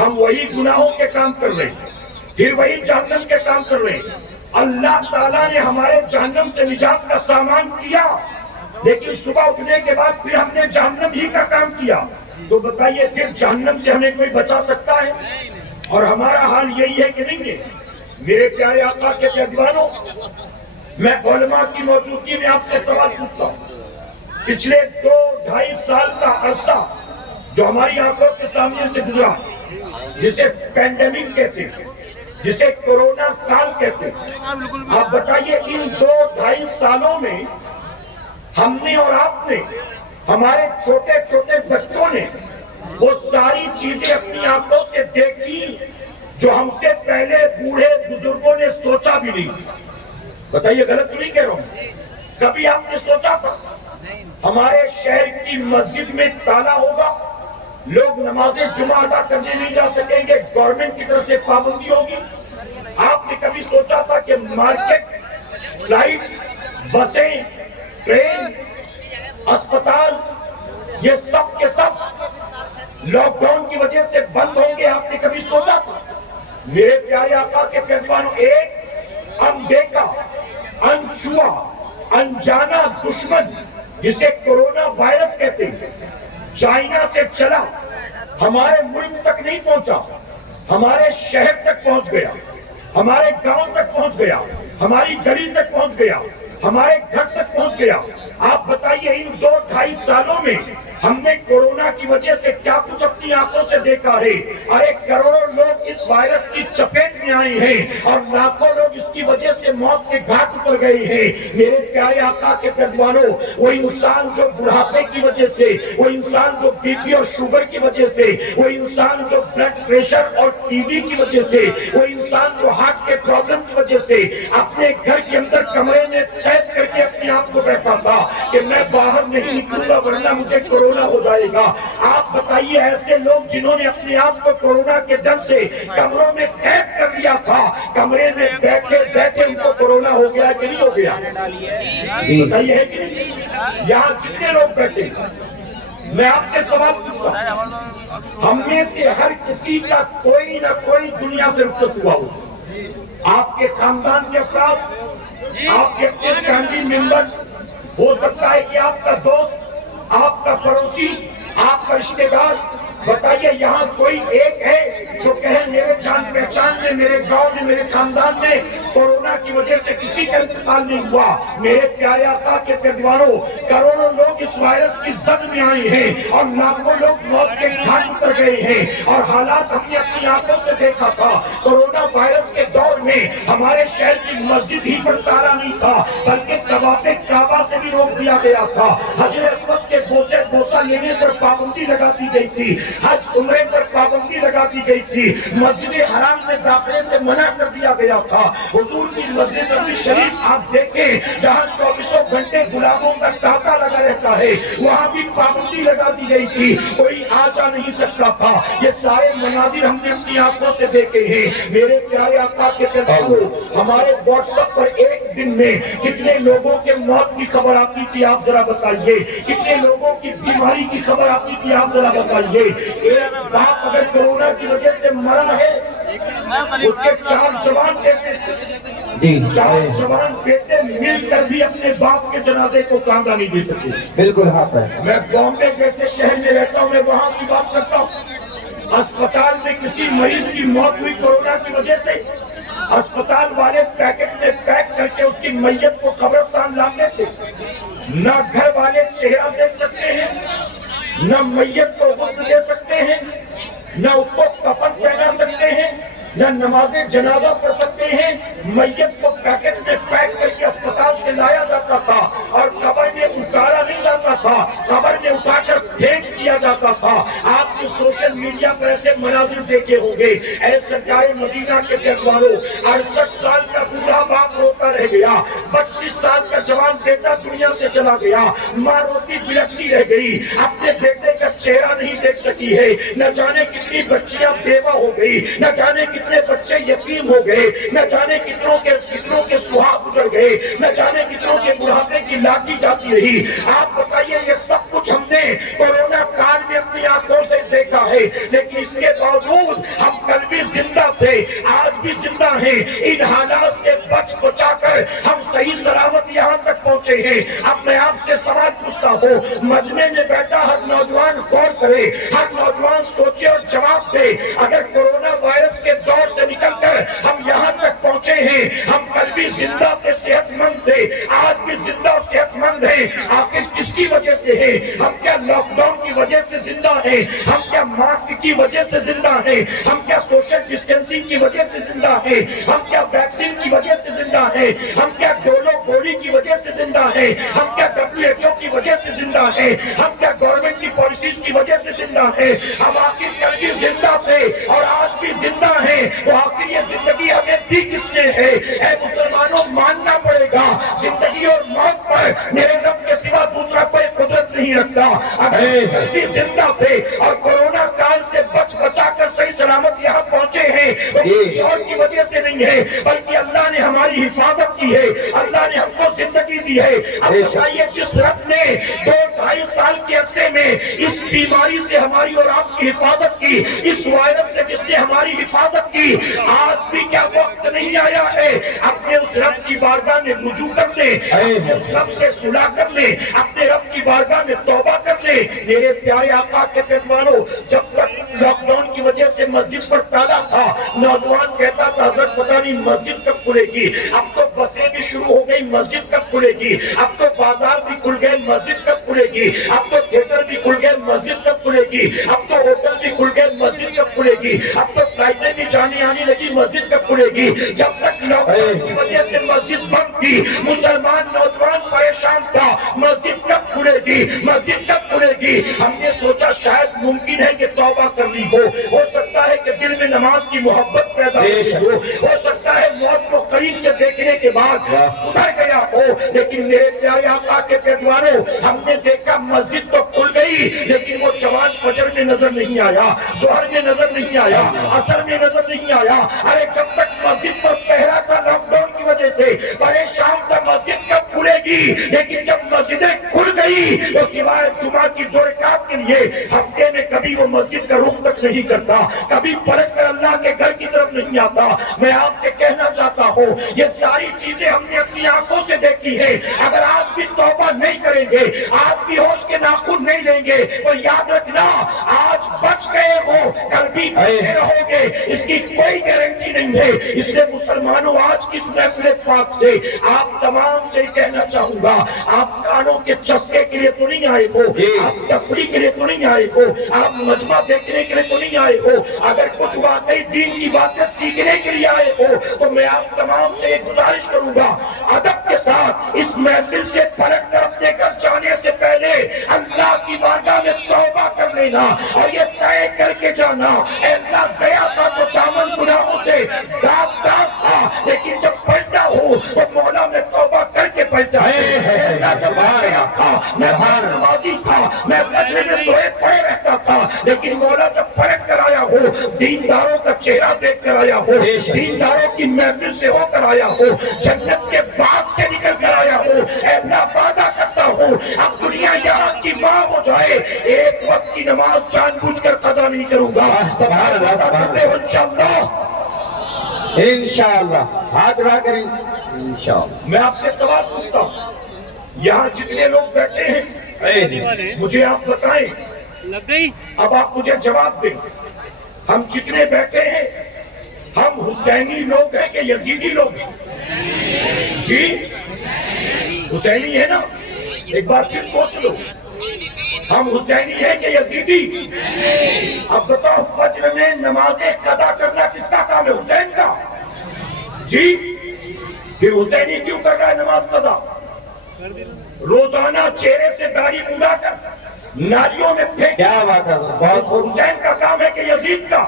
ہم وہی گناہوں کے کام کر رہے ہیں، پھر وہی جہنم کے کام کر رہے ہیں۔ اللہ تعالیٰ نے ہمارے جہنم سے نجات کا سامان کیا، لیکن صبح اٹھنے کے بعد پھر ہم نے جہنم ہی کا کام کیا، تو بتائیے پھر جہنم سے ہمیں کوئی بچا سکتا ہے؟ اور ہمارا حال یہی ہے کہ نہیں ہے؟ میرے پیارے آقا کے پیغمبروں، میں علماء کی موجودگی میں آپ سے سوال پوچھتا ہوں، پچھلے 2-2.5 سال کا عرصہ جو ہماری آنکھوں کے سامنے سے گزرا، جسے پینڈیمک کہتے ہیں، جسے کورونا کال کہتے ہیں، آپ بتائیے ان 2-2.5 سالوں میں ہم نے اور آپ نے، ہمارے چھوٹے چھوٹے بچوں نے وہ ساری چیزیں اپنی آنکھوں سے دیکھی جو ہم سے پہلے بوڑھے بزرگوں نے سوچا بھی نہیں۔ بتائیے غلط تو نہیں کہہ رہا ہوں؟ کبھی آپ نے سوچا تھا ہمارے شہر کی مسجد میں تالا ہوگا، لوگ نماز جمعہ ادا کرنے نہیں جا سکیں گے، گورنمنٹ کی طرف سے پابندی ہوگی؟ آپ نے کبھی سوچا تھا کہ مارکیٹ، فلائٹ، بسیں، ٹرین، اسپتال، یہ سب کے سب لاک ڈاؤن کی وجہ سے بند ہوں گے؟ آپ نے کبھی سوچا تھا؟ میرے پیارے آقا کے پیغمبروں، ایک اندیکھا، انچھوا، انجانا دشمن جسے کورونا وائرس کہتے ہیں، چائنا سے چلا، ہمارے ملک تک نہیں پہنچا، ہمارے شہر تک پہنچ گیا، ہمارے گاؤں تک پہنچ گیا، ہماری گلی تک پہنچ گیا، ہمارے گھر تک پہنچ گیا۔ آپ بتائیے ان 2-2.5 سالوں میں ہم نے کورونا کی وجہ سے کیا کچھ اپنی آنکھوں سے دیکھا ہے؟ ارے کروڑوں لوگ اس وائرس کی چپیٹ میں آئے ہیں اور لاکھوں لوگ اس کی وجہ سے موت کے گھاٹ اتر گئے ہیں۔ میرے پیارے آقا کے پیغمبروں، وہ انسان جو بڑھاپے کی وجہ سے، وہ انسان جو بی پی اور شوگر کی وجہ سے، وہ انسان جو بلڈ پریشر اور ٹی بی کی وجہ سے، وہ انسان جو ہارٹ کے پرابلم کی وجہ سے اپنے گھر کے اندر کمرے میں قید کر کے اپنے آپ کو بیٹھا تھا کہ میں باہر نہیں نکلوں گا ورنہ مجھے کورونا ہو جائے گا۔ آپ بتائیے ایسے لوگ جنہوں نے اپنے آپ کو کورونا کے ڈر سے کمروں میں قید کر لیا تھا، کمرے میں بیٹھے بیٹھے ان کو کورونا ہو گیا کہ نہیں ہو گیا؟ بتائیے ہے کہ نہیں؟ یہاں جتنے لوگ بیٹھے، میں آپ سے سوال پوچھتا ہوں، ہم میں سے ہر کسی کا کوئی نہ کوئی دنیا سے رخصت ہوا ہو۔ آپ کے خاندان کے افراد، آپ کے فیملی ممبر، ہو سکتا ہے کہ آپ کا دوست، آپ کا پڑوسی، آپ کا رشتہ دار، بتائیے یہاں کوئی ایک ہے جو کہے میرے جان پہچان میں، میرے گاؤں میں، میرے خاندان میں کورونا کی وجہ سے کسی کا انتقال نہیں ہوا؟ میرے پیارے آقا کے پیغمبروں، کروڑوں لوگ اس وائرس کی زد میں آئے ہیں اور لاکھوں لوگ موت کے گھاٹ اتر گئے ہیں، اور حالات ہم نے اپنی آنکھوں سے دیکھا تھا۔ کورونا وائرس کے دور میں ہمارے شہر کی مسجد ہی پر تالا نہیں تھا، بلکہ طواف کعبہ سے بھی روک دیا گیا تھا، حجر اسود کے بوسہ لینے پر پابندی لگا دی گئی تھی، حج عمرے پر پابندی لگا دی گئی تھی، مسجد حرام میں داخلے سے منع کر دیا گیا تھا۔ حضور کی مسجد نبوی شریف آپ دیکھیں جہاں 24 گھنٹے گلابوں کا تانتا لگا رہتا ہے، وہاں بھی پابندی لگا دی گئی تھی، کوئی آ جا نہیں سکتا تھا۔ یہ سارے مناظر ہم نے اپنی آنکھوں سے دیکھے ہیں۔ میرے پیارے آقا کے پیغمبروں، ہمارے واٹس ایپ پر ایک دن میں کتنے لوگوں کے موت کی خبر آتی تھی آپ ذرا بتائیے، کتنے لوگوں کی بیماری کی خبر آتی تھی آپ ذرا بتائیے۔ ایک باپ اگر کورونا کی وجہ سے مرا ہے، اس کے 4 جوان بیٹے، 4 جوان بیٹے مل کر بھی اپنے باپ کے جنازے کو کاندھا نہیں دے سکے۔ بالکل حق ہے۔ میں بامبے جیسے شہر میں رہتا ہوں، میں وہاں کی بات کرتا ہوں، اسپتال میں کسی مریض کی موت ہوئی کورونا کی وجہ سے، اسپتال والے پیکٹ میں پیک کر کے اس کی میت کو قبرستان لاتے تھے۔ نہ گھر والے چہرہ دیکھ سکتے ہیں، نہ میت کو غسل دے سکتے ہیں، نہ اس کو کفن پہنا سکتے ہیں، نہ نماز جنازہ پڑھ سکتے ہیں۔ میت کو پیکٹ میں پیک کر کے اسپتال سے لایا جاتا تھا اور قبر میں اتارا نہیں جاتا تھا، قبر میں اٹھا کر پھینک دیا جاتا تھا۔ آپ نے سوشل میڈیا پر ایسے مناظر دیکھے ہوں گے۔ اے سرکار مدینہ کے پیغمبروں، 68 سال کا بوڑھا باپ روتا رہ گیا، 32 سال کا جوان بیٹا دنیا سے چلا گیا، ماں روتی بلکتی رہ گئی، اپنے بیٹے کا چہرہ نہیں دیکھ سکی ہے، نہ جانے کتنی بچیاں بیوہ ہو گئی، نہ جانے کتنے بچے یتیم ہو گئے، نہ جانے کتنوں کے سہاگ اجڑ گئے، نہ جانے کتنوں کے بڑھاپے کی لاٹھی جاتی رہی۔ آپ بتائیے یہ سب کچھ ہم نے کورونا کال میں اپنی آنکھوں سے دیکھا ہے، لیکن اس کے باوجود ہم کل بھی زندہ تھے، آج بھی زندہ ہیں۔ ان حالات سے بچ بچا کر ہم صحیح سلامت یہاں تک پہنچے ہیں. اب میں آپ سے سوال پوچھتا ہوں، مجمع میں بیٹھا ہر نوجوان غور کرے، ہر نوجوان سوچے اور جواب دے. اگر کورونا وائرس کے دور سے نکل کر ہم یہاں تک پہنچے ہیں، ہم کل بھی زندہ تھے، صحت مند تھے، آج بھی زندہ اور صحت مند ہیں، آخر کس کی وجہ سے ہے؟ ہم کیا لاک ڈاؤن کی وجہ سے زندہ ہیں؟ ہم کیا ماسک کی وجہ سے زندہ ہیں؟ ہم کیا سوشل ڈسٹینسنگ کی وجہ سے زندہ ہیں؟ ہم کیا ویکسین کی وجہ سے زندہ ہیں؟ ہم کیا ڈولو گولی کی وجہ سے زندہ ہیں؟ ہم کیا WHO کی وجہ سے زندہ ہیں؟ ہم کیا گورنمنٹ کی پالیسیز کی وجہ سے زندہ ہیں؟ ہم آخر کل بھی زندہ تھے اور آج بھی زندہ ہیں، تو آخر یہ زندگی ہمیں دی کس نے ہے؟ اے مسلمانوں، ماننا پڑے گا زندگی اور موت پر میرے رب کے سوا دوسرا کوئی قدرت نہیں رکھتا. اگر بھی زندہ تھے اور کورونا کال سے بچ بچا کر صحیح سلامت یہاں پہنچے ہیں، تو کسی اور کی وجہ سے نہیں ہے، بلکہ اللہ نے ہماری حفاظت کی ہے، اللہ نے ہم کو زندگی دی ہے. اب بتائیے، جس رب نے 2-2.5 سال کے عرصے میں اس بیماری سے ہماری اور آپ کی حفاظت کی، اس وائرس سے جس نے ہماری حفاظت کی، آج بھی کیا وقت نہیں آیا ہے اپنے اس رب کی بارگاہ میں رجوع کر لے، اپنے اس رب سے صلح کر لے، اپنے رب کی بارگاہ میں توبہ کر لے. میرے پیارے آقا کے پیغمبروں، جب تک لاک ڈاؤن کی وجہ سے مسجد پر تالا تھا، نوجوان کہتا تھا حضرت پتہ نہیں مسجد کب کھلے گی. اب تو بسیں بھی شروع ہو گئی، مسجد کب کھلے گی. اب تو بازار بھی کھل گئے، مسجد کب کھلے گی. اب تو تھیٹر بھی کھل گئے، مسجد کب کھلے گی. اب تو ہوٹل بھی کھل گئے، مسجد کب کھلے گی. اب تو فلائٹیں بھی جانے آنے لگی، مسجد کب کھلے گی. جب تک لاک ڈاؤن کی وجہ سے مسجد بند تھی، مسلمان نوجوان پریشان تھا، مسجد کب کھلے گی، مسجد کب کھلے گی. ہم نے سوچا شاید ممکن ہے کہ توبہ کرنی ہو سکتا ہے کہ دل میں نماز کی محبت پیدا ہو سکتا ہے موت کو قریب سے دیکھنے کے بعد سدھر گیا ہو. لیکن میرے پیارے آقا کے پیغمبروں، ہم نے دیکھا مسجد تو کھل گئی، لیکن وہ جوان فجر میں نظر نہیں آیا، ظہر میں نظر نہیں آیا، عصر میں نظر نہیں آیا. ارے جب تک مسجد پر پہرا تھا لاک ڈاؤن کی وجہ سے، پریشان تھا مسجد کب کھلے گی. لیکن جب مسجدیں کھل گئی تو سوائے جمعہ کی 2 رکعت کے لیے ہفتے میں کبھی وہ مسجد کا رخ تک نہیں کرتا، کبھی پلٹ کر اللہ کے گھر کی طرف نہیں آتا. میں آپ سے کہنا چاہتا ہوں، یہ ساری چیزیں ہم نے اپنی آنکھوں سے دیکھی ہیں. اگر آج بھی توبہ نہیں کریں گے، آج بھی ہوش کے ناخن نہیں لیں گے، تو یاد رکھنا آج بچ گئے ہو کل بھی بچے رہو گے، اس کی کوئی گارنٹی نہیں ہے. اس لیے مسلمانوں، آج کی اس محفل پاک سے آپ تمام سے کہنا چاہوں گا، آپ کانوں کے چسکے کے لیے تو نہیں آئے ہو، آپ تفریح کے لیے تو نہیں آئے ہو، آپ مجمع دیکھنے کے لیے تو نہیں آئے ہو. اگر کچھ واقعی دین کی باتیں سیکھنے کے لیے آئے ہو تو میں آپ تمام سے ایک گزارش کروں گا، ادب کے ساتھ اس محفل سے پلٹ کر اپنے گھر جانے سے پہلے اللہ کی بارگاہ میں توبہ کر لینا اور یہ طے کر کے جانا، اے اللہ گیا تھا تو دامن گناہوں سے داغ تھا، لیکن جب پلٹا ہوں تو مولا میں توبہ کر کے پلٹا. اللہ جب گیا تھا میں نمازی تھا، میں فجر میں سوئے پڑے رہتا تھا، لیکن مولا جب پلٹ کر آیا ہوں، دینداروں کا چہرہ دیکھ کر آیا ہوں، دینداروں کی محفل سے ہو کر آیا ہوں، جنت کے باغ سے نکل کر آیا ہوں. اے اللہ وعدہ کرتا ہوں اب دنیا یہاں کی ماں ہو جائے، ایک وقت کی نماز جان بوجھ کر قضا نہیں کروں گا. انشاءاللہ ہاتھ اٹھا کریں انشاءاللہ. میں آپ سے سوال پوچھتا ہوں، یہاں جتنے لوگ بیٹھے ہیں مجھے آپ بتائیں، اب آپ مجھے جواب دیں، ہم جتنے بیٹھے ہیں ہم حسینی لوگ ہیں کہ یزیدی لوگ ہیں؟ جی حسینی ہے نا؟ ایک بار پھر سوچ لو، ہم حسینی ہیں کہ یزیدی؟ اب بتاؤ، فجر میں نمازیں قضا کرنا کس کا کام ہے؟ حسین کا. جی پھر حسینی کیوں کر رہا ہے نماز قضا؟ روزانہ چہرے سے داڑھی اڑا کر نالیوں میں پھینک، کیا بات ہے، بہت حسین کا کام ہے کہ یزید کا؟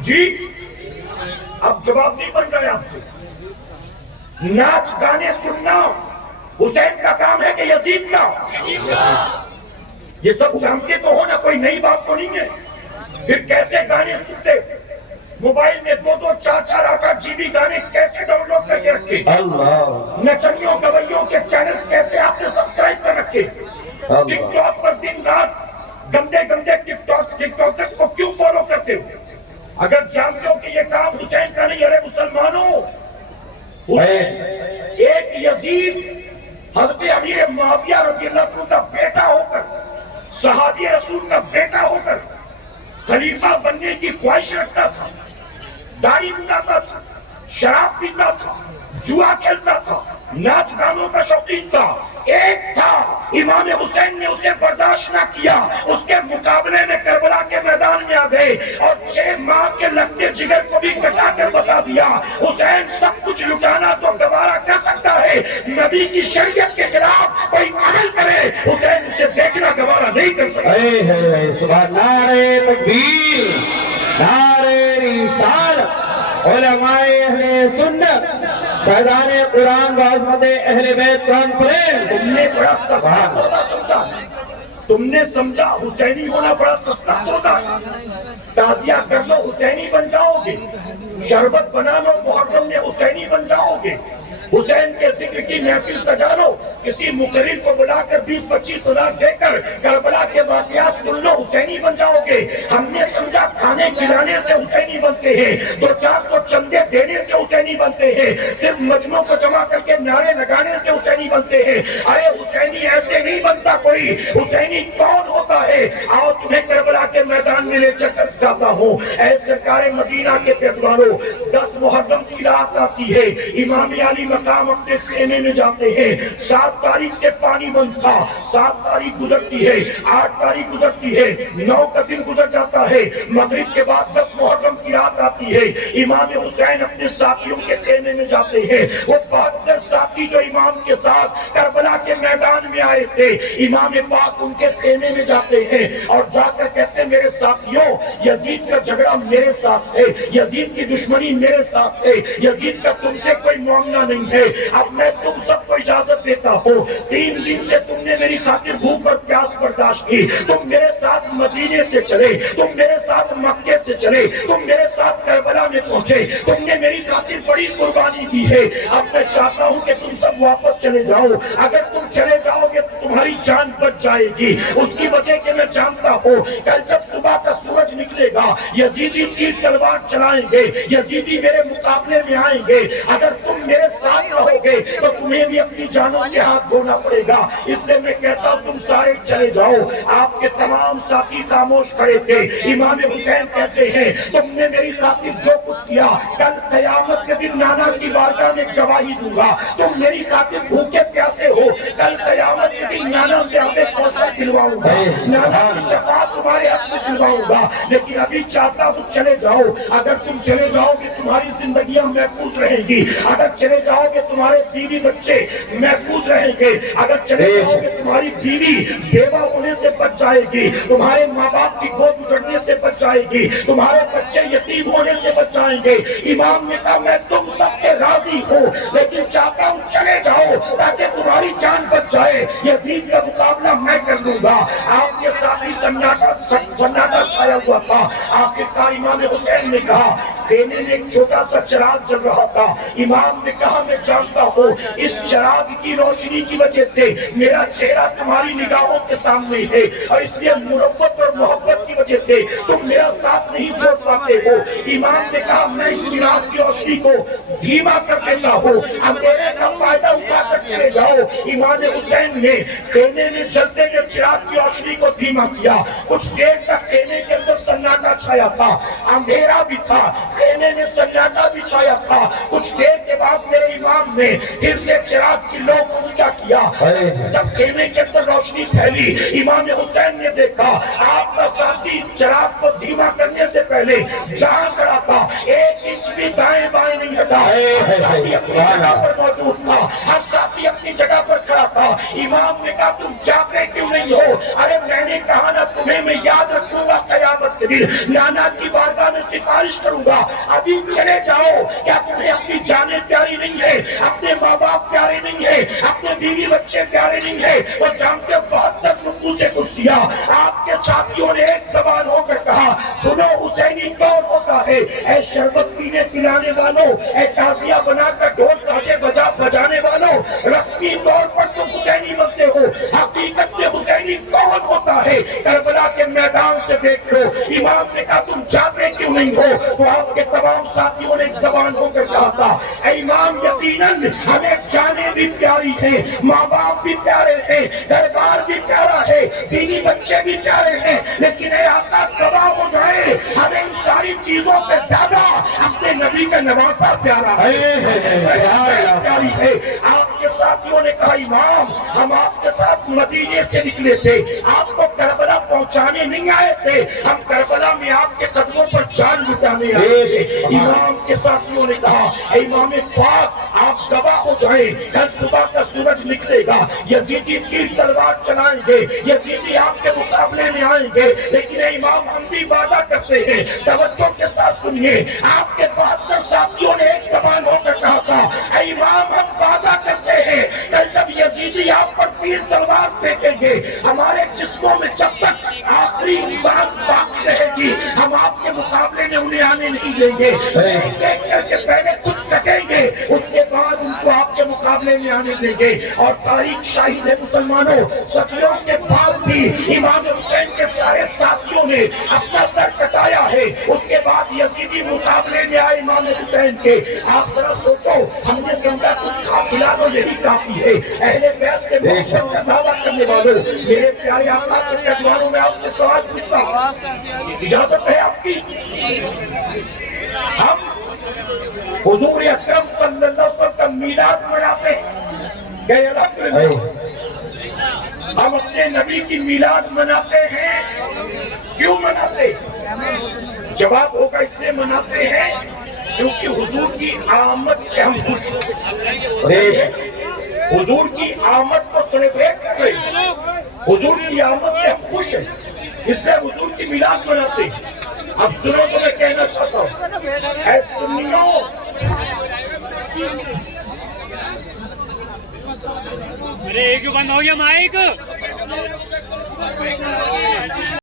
جی اب جواب نہیں بن رہا ہے آپ سے. ناچ گانے سننا حسین کا کام ہے کہ یزید کا؟ یہ سب جانتے تو ہو نا، کوئی نئی بات تو نہیں ہے. پھر کیسے گانے سنتے؟ موبائل میں 2-2 4-4 8-8 GB گانے کیسے ڈاؤن لوڈ کر کے رکھے؟ اللہ. نچنیوں گویوں کے چینلز کیسے آپ نے سبسکرائب کر رکھے؟ ٹک ٹاک پر دن رات گندے گندے ٹک ٹاکرز کو کیوں فالو کرتے ہو؟ اگر جانتے ہو کہ یہ کام حسین کا نہیں، ارے مسلمانوں ایک یزید حضرت امیر معاویہ رضی اللہ عنہ کا بیٹا ہو کر، صحابی رسول کا بیٹا ہو کر خلیفہ بننے کی خواہش رکھتا تھا، داڑھی بناتا تھا، شراب پیتا تھا، جوا کھیلتا تھا، ناچ گانوں کا شوقین تھا۔ ایک تھا امام حسین نے اسے برداشت نہ کیا، اس کے مقابلے میں کربلا کے میدان میں آ گئے اور 6 ماہ کے لگتے جگر کو بھی کٹا کر بتا دیا حسین سب کچھ لٹانا تو گوارا کر سکتا ہے، نبی کی شریعت کے خلاف کوئی عمل کرے حسین اسے دیکھنا گوارا نہیں کر سکتا۔ سبحان نعرہ تکبیر، نعرہ رسالت، علماء اہل سنت، فیضان قرآن و عظمت اہل بیت کانفرنس۔ تم نے بڑا سستا سودا سمجھا، تم نے سمجھا حسینی ہونا بڑا سستا سودا، تعزیہ کر لو حسینی بن جاؤ گے، شربت بنا لو محرم میں حسینی بن جاؤ گے، حسین کے ذکر کی محفل سجا لو، کسی مقرر کو بلا کر 20-25 ہزار دے کر کربلا کے واقعات سن لو، حسینی بن جاؤ گے۔ ہم نے سمجھا کھانے کھلانے سے حسینی بنتے ہیں، 200-400 چندے دینے سے حسینی بنتے ہیں، صرف مجموع کو جمع کر کے نعرے لگانے سے حسینی بنتے ہیں۔ ارے حسینی ایسے نہیں بنتا کوئی، حسینی کون ہوتا ہے؟ آؤ تمہیں کربلا کے میدان میں لے چل جاتا ہوں۔ اے سرکار مدینہ کے پیروانوں، 10 محرم کی رات آتی ہے، امام علی مقام اپنے خیمے میں جاتے ہیں، 7 تاریخ سے پانی بند تھا، 7 تاریخ گزرتی ہے، 8 تاریخ گزرتی ہے، 9 کا دن گزر جاتا ہے، مغرب کے بعد 10 محرم کی رات آتی ہے، امام حسین اپنے ساتھیوں کے خیمے میں جاتے ہیں، وہ 72 ساتھی جو امام کے ساتھ کربلا کے میدان میں آئے تھے، امام پاک ان کے خیمے میں جاتے ہیں اور جا کر کہتے ہیں میرے ساتھیوں، یزید کا جھگڑا میرے ساتھ ہے، یزید کی دشمنی میرے ساتھ ہے، یزید کا تم سے کوئی معاملہ نہیں ہے، اب میں تم سب کو اجازت دیتا ہوں، 3 دن سے تم نے میری خاطر بھوک اور پیاس برداشت کی، تم میرے ساتھ مدینے سے چلے، تم میرے ساتھ مکے سے چلے، تم میرے ساتھ کربلا میں پہنچے، تم نے میری خاطر بڑی قربانی کی ہے، اب میں چاہتا ہوں کہ تم سب واپس چلے جاؤ، اگر تم چلے جاؤ گے تو تمہاری جان بچ جائے گی، اس کی وجہ کہ میں جانتا ہوں کل جب صبح کا سورج نکلے گا یزیدی تیر تلوار چلائیں گے، یزیدی میرے مقابلے میں آئیں گے، اگر تم میرے ساتھ رہو گے تو تمہیں بھی اپنی جانوں سے ہاتھ دھونا پڑے گا، اس لیے میں کہتا ہوں تم سارے چلے جاؤ۔ آپ کے تمام ساتھی خاموش کھڑے تھے، امام حسین کہتے ہیں تم نے میری خاطر جو کچھ کیا کل قیامت کے دن نانا کی بارگاہ میں گواہی دوں گا، تم میری خاطر بھوکے پیاسے ہو، کل قیامت کے دن نانا سے آگے کوثر دلواؤں گا، نانا کی شفاعت تمہارے حق میں دلواؤں گا، لیکن ابھی چاہتا ہوں چلے جاؤ، اگر تم چلے جاؤ گے تمہاری زندگیاں محفوظ رہیں گی، اگر چلے جاؤ گے تمہارے بیوی بچے محفوظ رہیں گے، اگر چلے جاؤ گے تمہاری بیوی بیوہ ہونے سے بچ جائے گی، تمہارے ماں باپ کی گود اجڑنے سے بچ جائے گی، تمہارے بچے یتیم ہونے سے بچ جائیں گے۔ امام نے کہا میں تم سب سے راضی ہوں، لیکن چاہتا ہوں چلے جاؤ تاکہ تمہاری جان بچ جائے، یزید کا مقابلہ میں کر لوں گا۔ آپ کے ساتھ ہی سناٹا چھایا ہوا تھا، آخرکار امام حسین نے کہا، خیمے میں ایک چھوٹا سا چراغ جل رہا تھا، امام نے کہا میں جانتا ہوں اس چراغ کی روشنی کی وجہ سے میرا چہرہ تمہاری نگاہوں کے سامنے ہے، اور اس لیے مروت اور محبت کی وجہ سے تم میرا ساتھ نہیں چھوڑ پاتے ہو۔ امام نے کہا میں اس چراغ کی روشنی کو دھیما کر دیتا ہوں، اندھیرے کا فائدہ اٹھا کر چلے جاؤ۔ امام حسین نے خیمے میں جلتے ہوئے چراغ کی روشنی کو دھیما کیا، کچھ دیر تک خیمے کے اندر سناٹا چھایا تھا، اندھیرا بھی تھا، خیمے میں سناٹا بھی چھایا تھا، کچھ دیر کے بعد میرے امام نے پھر سے چراغ کی لو کو اونچا کیا، جب خیمے کے اندر روشنی پھیلی امام حسین نے دیکھا آپ کا ساتھی چراغ کو دھیما کرنے سے پہلے جہاں کھڑا تھا 1 انچ بھی دائیں بائیں نہیں ہٹا، ہر ساتھی اپنی جگہ پر موجود تھا، ہر ساتھی اپنی جگہ پر کھڑا تھا۔ امام نے کہا تم جاتے کیوں نہیں ہو؟ ارے میں نے کہا نا تمہیں میں یاد رکھوں گا قیامت کے دن، نانا کی بارگاہ میں سفارش کروں گا، ابھی چلے جاؤ۔ کیا تمہیں اپنی جانیں پیاری نہیں ہے، اپنے ماں باپ پیارے نہیں ہے، اپنے بیوی بچے پیارے نہیں ہے؟ وہ جانتے 72 نفوس قدسیہ آپ کے ساتھیوں نے ایک زبان ہو کر کہا سنو حسینی کون ہوتا ہے؟ اے شربت پینے پلانے والوں، اے تازیہ بنا کر ڈھول تاجے بجانے والوں، رسمی طور پر تم حسینی بنتے ہو، حقیقت میں حسینی کون ہوتا ہے؟ کربلا کے میدان سے دیکھ لو۔ امام نے کہا تم جاتے کیوں نہیں نہیں ہو تو آپ کے تمام ساتھیوں نے ایک زبان ہو کر کہا تھا اے امام یقیناً ہمیں جانیں بھی پیاری ہیں، ماں باپ بھی پیارے ہیں، گھر بار بھی پیارا ہے، بیوی بچے بھی پیارے ہیں، لیکن اے آقا گواہ ہو جائے ہمیں ان ساری چیزوں سے زیادہ اپنے نبی کا نواسا پیارا ہے، پیاری ہے۔ آپ کے ساتھیوں نے کہا امام ہم آپ کے ساتھ مدینے سے نکلے تھے، آپ کو کربلا پہنچانے نہیں آئے تھے، ہم کربلا میں آپ کے قدموں پر جان لٹانے آئے تھے۔ امام کے ساتھیوں نے کہا اے امام پاک آپ گواہ ہو جائیں کل صبح کا سورج نکلے گا، یزیدی تیر تلوار چلائیں گے، یزیدی آپ کے مقابلے میں آئیں گے، لیکن اے امام ہم بھی وعدہ کرتے ہیں، توجہ کے ساتھ سنیے، آپ کے 72 ساتھیوں نے ایک زبان ہو کر کہا تھا اے امام ہم وعدہ کرتے ہیں کل جب یزیدی آپ پر تیر تلوار پھینکیں گے ہمارے جسموں میں جب تک آخری سانس باقی رہے گی ہم آپ کے مقابلے میں انہیں آنے نہیں دیں گے، ایک ایک کر کے پہلے خود کٹیں گے اس کے بعد ان کو آپ کے مقابلے میں آنے دیں گے۔ اور تاریخ شاہد ہے مسلمانوں، صدیوں کے بعد بھی امام حسین کے سارے ساتھیوں نے اپنا سر کٹایا ہے، اس کے بعد یزیدی مقابلے میں آئے امام حسین کے۔ آپ ذرا سوچو ہم نے سمجھا کچھ کھا کھلا دو یہی کافی ہے، اہل بیت سے محبت کا دعویٰ کرنے والوں میرے پیارے آقا کے پیغمبروں میں آپ سے سوال پوچھتا ہوں، اجازت ہے آپ کی؟ ہم حضور اکرم صلی اللہ علیہ وسلم کا میلاد مناتے ہیں کہ الحمدللہ ہم اپنے نبی کی میلاد مناتے ہیں، کیوں مناتے ہیں؟ جواب ہوگا اس لیے مناتے ہیں کیونکہ حضور کی آمد سے ہم خوش ہیں، حضور کی آمد کو سیلیبریٹ کر رہے ہیں، حضور کی آمد سے ہم خوش ہیں، اس لیے حضور کی میلاد مناتے ہیں۔ اب سنو تو میں کہنا چاہتا ہوں اے سنیوں، ارے ایک بند ہو گیا مائک